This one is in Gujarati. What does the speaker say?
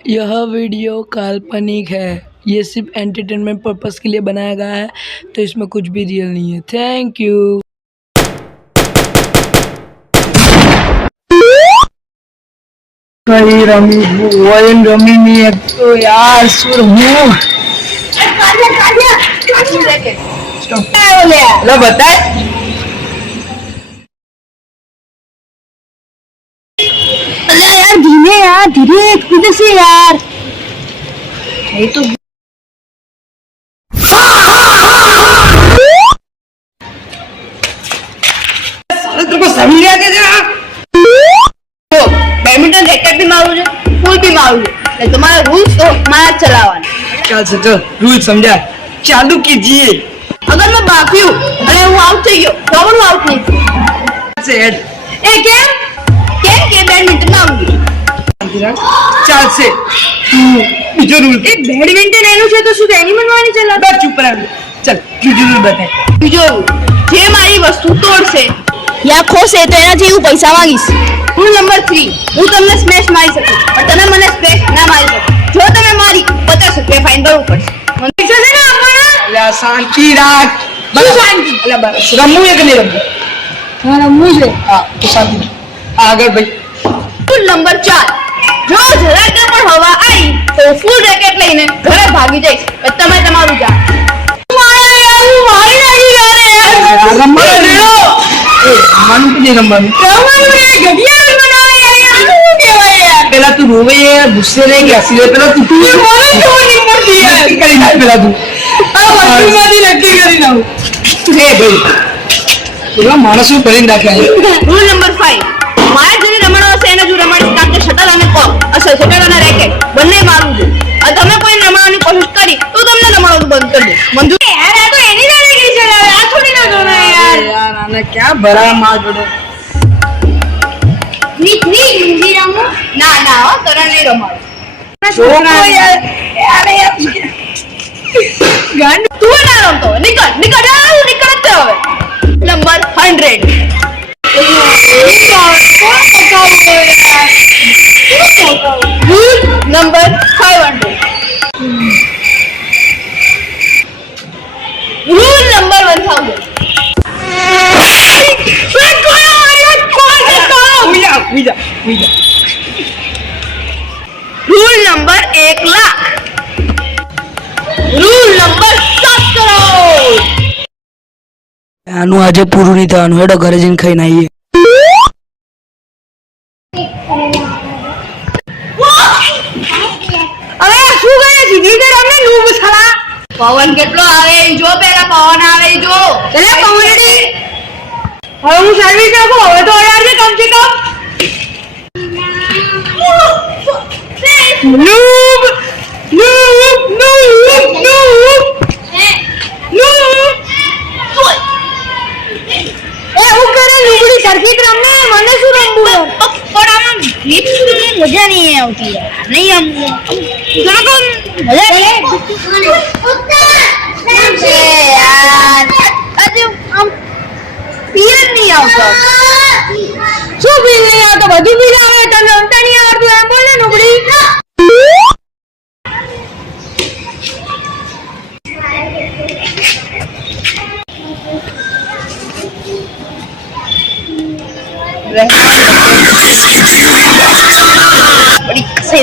यह वीडियो काल्पनिक है। ये सिर्फ एंटरटेनमेंट पर्पस के लिए बनाया गया है, तो इसमें कुछ भी रियल नहीं है। Thank you. रमी नहीं है तो यार सुर हूँ बता यार धीरे खुद से यार ये तो तुमको समझ आते थे तो बैडमिंटन रैकेट भी मारू છે ફૂલ भी मारू છે तुम्हारा रूल्स तो हमारा चलावाना। चल से चल रूल समझा चालू कीजिए। अगर मैं बाकी हूँ अरे હું આઉટ થઈ ગયો તો હું આઉટ નહીં से हेड એ કેમ કેમ કે બેડમિન્ટન માં આવું चाल से બીજો रूल એ બેડમિન્ટન એનું છે તો શું એની મનવાની ચલા बस चुप रह चल બીજો रूल बता। બીજો જે મારી વસ્તુ તોડશે યા ખોશે તો એના જેવું પૈસા માંગીશ। રૂલ નંબર 3 હું તમને સ્મેશ મારી શકું પણ તમે મને સ્મેશ ના મારી શકો। જો તમે મારી 50 રૂપિયા ફાઇન ભરવું પડશે। મને છે ને આપણા ला शांति राख बस शांति अल्लाह बस रमू एक नहीं रमू हां रमू છે हां तो शांति आगे भाई। રૂલ નંબર 4 જો જરા કે પણ હવા આવી તો ફૂલ રેકેટ લઈને ઘરે ભાગી જઈશ તમે તમારું જાણ। મારી નાખી યાર रमू ले लो ए मानू के रमू રમવાનું રે ગડિયા બનાવે યાર શું કહેવાય યાર पहला तू रोवे यार गुस्से रहे कि हंसी रहे पहला तू મને તો નહીં પડતી યાર करी ना पहला तू આ વસ્તુમાંથી નક્કી કરી નાઉં। ए भाई पूरा मानस में पड़ी रखा है। રૂલ નંબર 5 મારા જોડે રમવાનો હશે એને જો રમાડીશ કાં તો શટલ અને કોક શટલ અને રેકેટ બંને મારું છે અને તમે કોઈ રમવાની કોશિશ કરી તો તમને રમવાનું બંધ કરી દે। મંજૂર યાર આ તો એની દાદાગીરી છે યાર આ થોડી ના જોના યાર यार आने क्या भरा मार जोड़े ની હિન્દી રમો ના ના હો તને નહીં રમાડો छोकरा यार અરે યાર ગાંડ તું ના રમતો નીકળ નીકળ યાર નીકળ જ હવે। Number 100 rule number 500 rule number 1000 rule number 1 lakh rule number 7 crore. આનું આજે પૂરું નહીં થવાનું હેડો ઘરે જઈને ખાઈને આવીએ। અરે શું કરે સીધી રીતે રમે નૂબ સાલા પવન કેટલો આવે જો પેલા પવન આવે જો એટલે પવનડી હવે હું સર્વિસ આપું હવે તો યાર છે કમ સે કમ નૂબ નૂબ નૂબ નૂબ એ હું કરે નૂબડી સર્કિટ રમે મને શું રમવું પણ આમાં મજા નહીં આવતી યાર નહીં આમ જરા મજા નહીં યાર આજે આમ પીર નહીં આવતો શું પીર નહીં આવતો બધું પીર આવે તને રમતા નહીં આવડતું એમ બોલે નોબડી बड़ी कसे